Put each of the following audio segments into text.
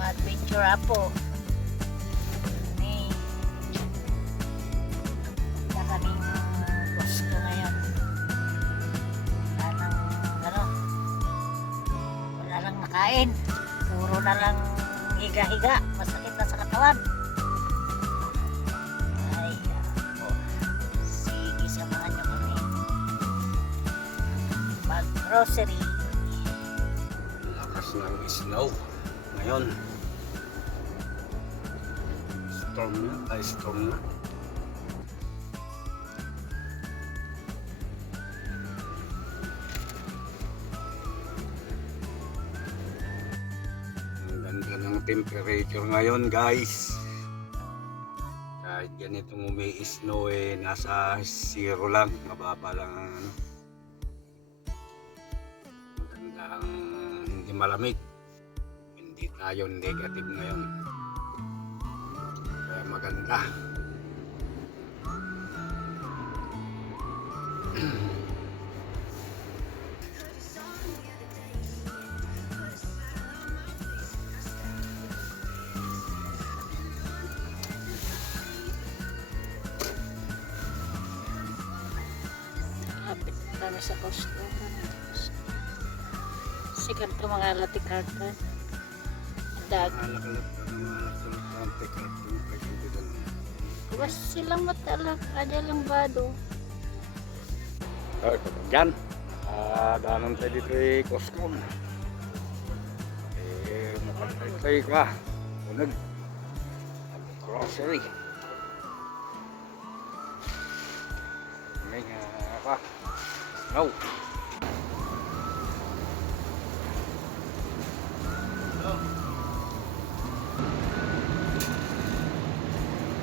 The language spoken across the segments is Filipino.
adventure apo. Ni kaming gusto ngayon. Wala lang nakain. Puro na lang higa-higa. Masakit na sa katawan. Ay, ako. Sige, samahan nyo kami. Mag-grocery. Lakas ng snow ngayon. Storm na. Ang ganda ng temperature ngayon, guys. Kahit ganitong umi-snow nasa 0 lang, mababa lang ang magandang hindi malamig. Hindi tayo negative ngayon. Kaya maganda. Kapit kami sa Costco. Sikat ko mga latte carton. Dag. Was silang matalak. Ada lang bado. Yan. Daanan tayo dito Costco. Makapagtay ka. Unag. Grocery. May nga pa. No.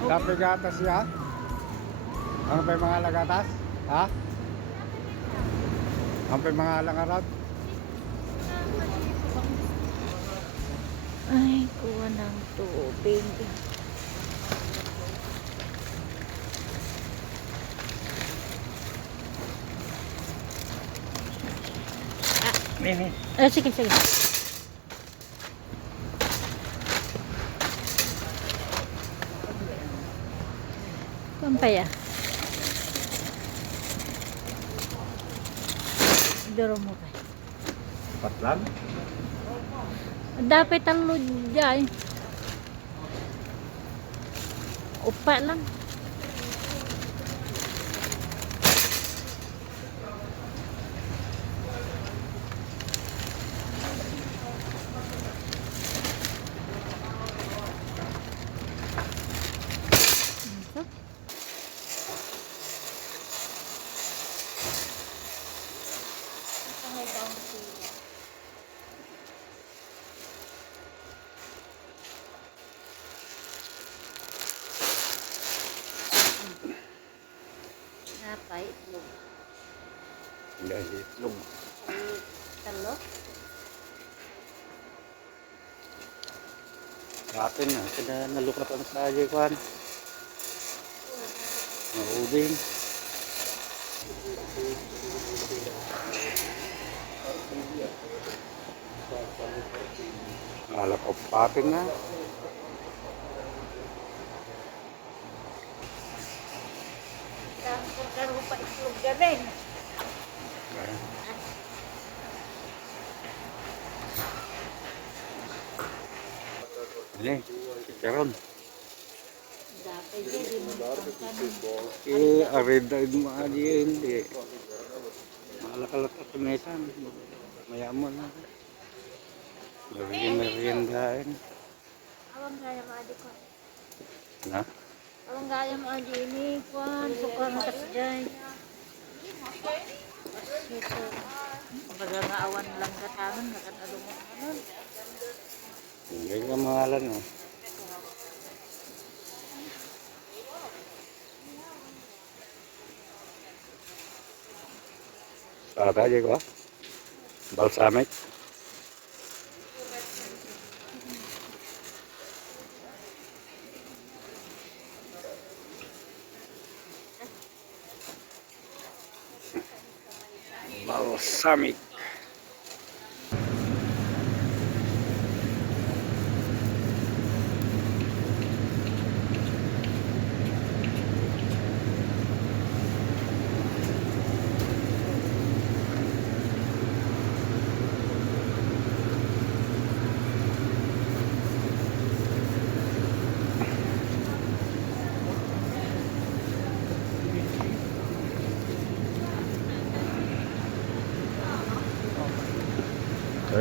Dapat gatas ya? Ang pa mga lagatas? Ha? Ang pa mga langarad? Ay, kuha ng tubig. Sige. Pampaya. Duro mo pa. Patlan? Dapat ang lujay. Upa lang. Napay itlog. Dahil itlog. Talo. Sa atin na. Kada nalukatan sa Jekwan. Mauding. Alak of patin na. Karo pa itlog gamin. Ini, Sharon. Dapat din Areda mo aja hindi. Malakalat sa mesan. Mayaman na. Meriendain. awang gaya mo adi ko. Na? Awang gaya mo adi ini kwan suka makasjay. Kumbaga nga awan lang katangan nakatalo mo kanon. Hindi ka mahalan no. Saat aja kok. Balsamic. Balsamic.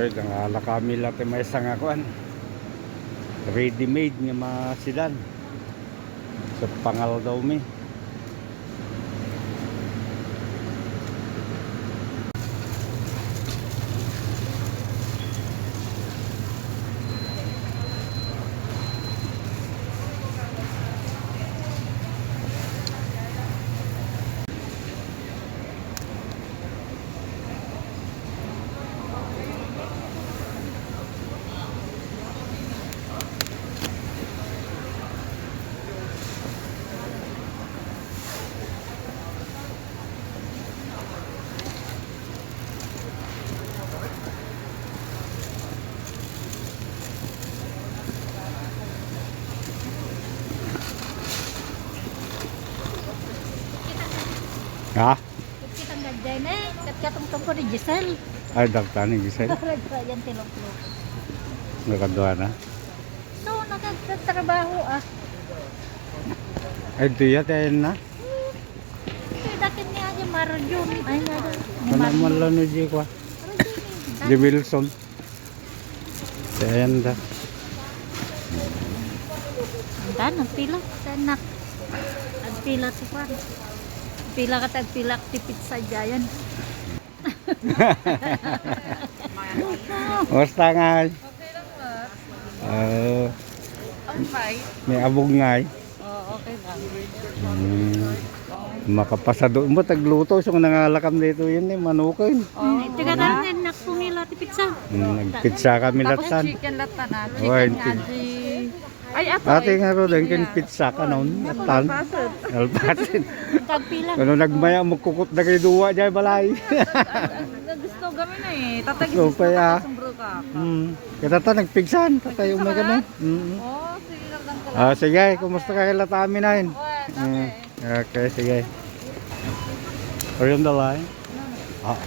Ay, nangala kami lahat may isang akuan. Ready made nga masidan. Sa pangal daw mi. Ha? Kita nggak jadi, katong tungko di Giselle. Ay, dakta ni Giselle. Yan tilok-tilok. Nakadua na. So, nagtatrabaho ah. Ay, diya tayo na. Dakin niya aja Marjun. Ay, nga doon. Ni Manaman lang no di ko. Di Wilson. Tayo na. Ang pila. Tanak. Ang pila si Juan. Pila ka tagpila ti pizza dyan. Basta nga. Okay lang ba? Uh, may abog nga eh. Oo, okay lang. Makapasado mo tagluto so nangalakam dito yun eh manukin. Oh, tiga lang anak po nila ti pizza. Nagpizza kami Tapos latan. chicken lata na. Oy, Chicken aji. Ay, ato. Ate nga ro din kin pizza ka noon. Latan. Alpasin. Tagpila. Ano nagmaya magkukot na kay duwa jay balay. Gusto gawin na eh. Tatagin So, gusto pa, ka ah. sumbro ka. Kita ta nagpigsan tayo may ganun. Oh, sige lang ka. Sige, kumusta ka kay Latami na yun? Okay, sige. Are you on the line? Ah.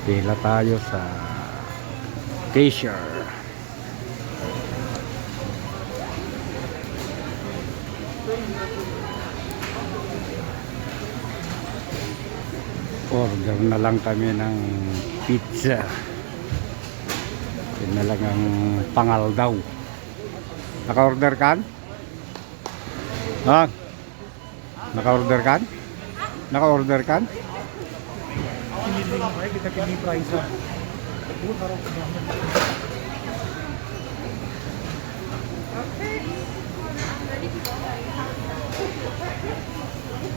Pila tayo sa cashier. Order na lang kami ng pizza. Yun na lang ang pangal daw. Naka-order kan? Ha? Naka-order kan? Naka-order kan?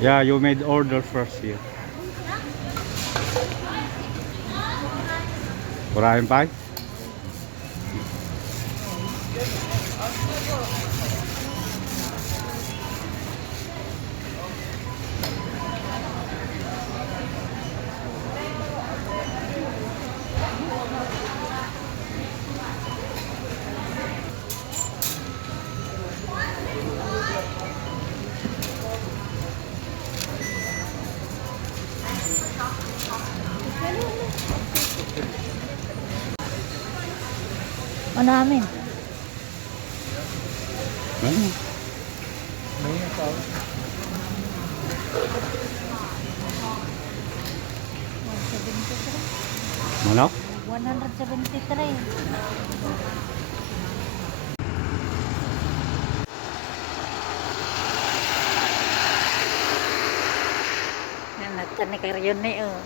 Yeah, you made order first here. Maraming pa? O namin. Ano? Manok? 173. Nagkanikaryon ni oh.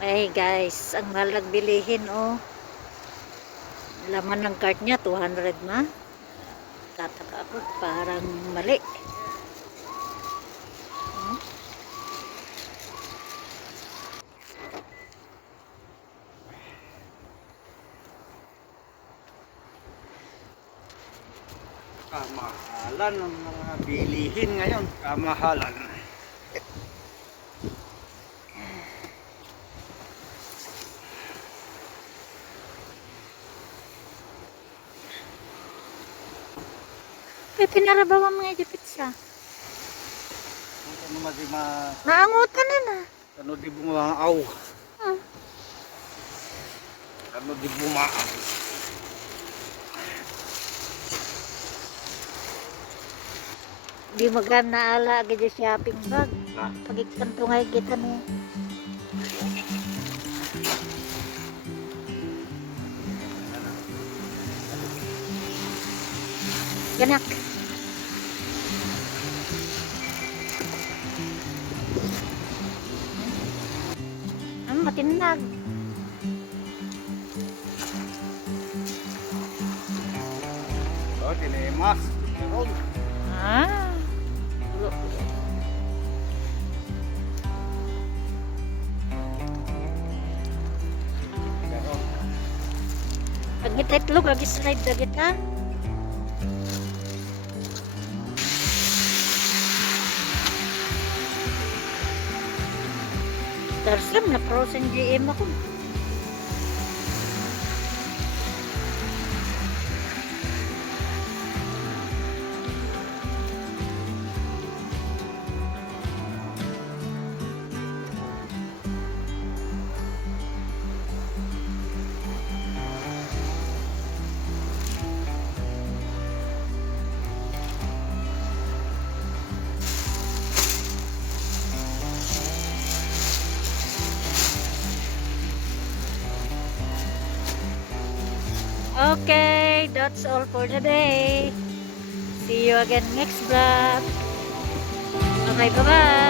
Ay guys, ang mahal nagbilihin oh. Laman ng cart niya 200 ma. Tataka ako parang mali. Kamahalan ng mga bilihin ngayon. Kamahalan. Pinarabawan mga pizza. Ano madi ma... Naangutan na na. Ano di bumaaw? Hmm. Ano di bumaaw? Di magam na ala gid shopping bag. Na. Pagikantong ngay kita ni. Ganak. Ang matinag. Oh, dinemas. Meron. Ah. Ulo. Meron. Pag itlog, lagi slide na kita. Darsam na frozen GM ako. Okay, that's all for today. See you again next vlog. Okay, bye-bye.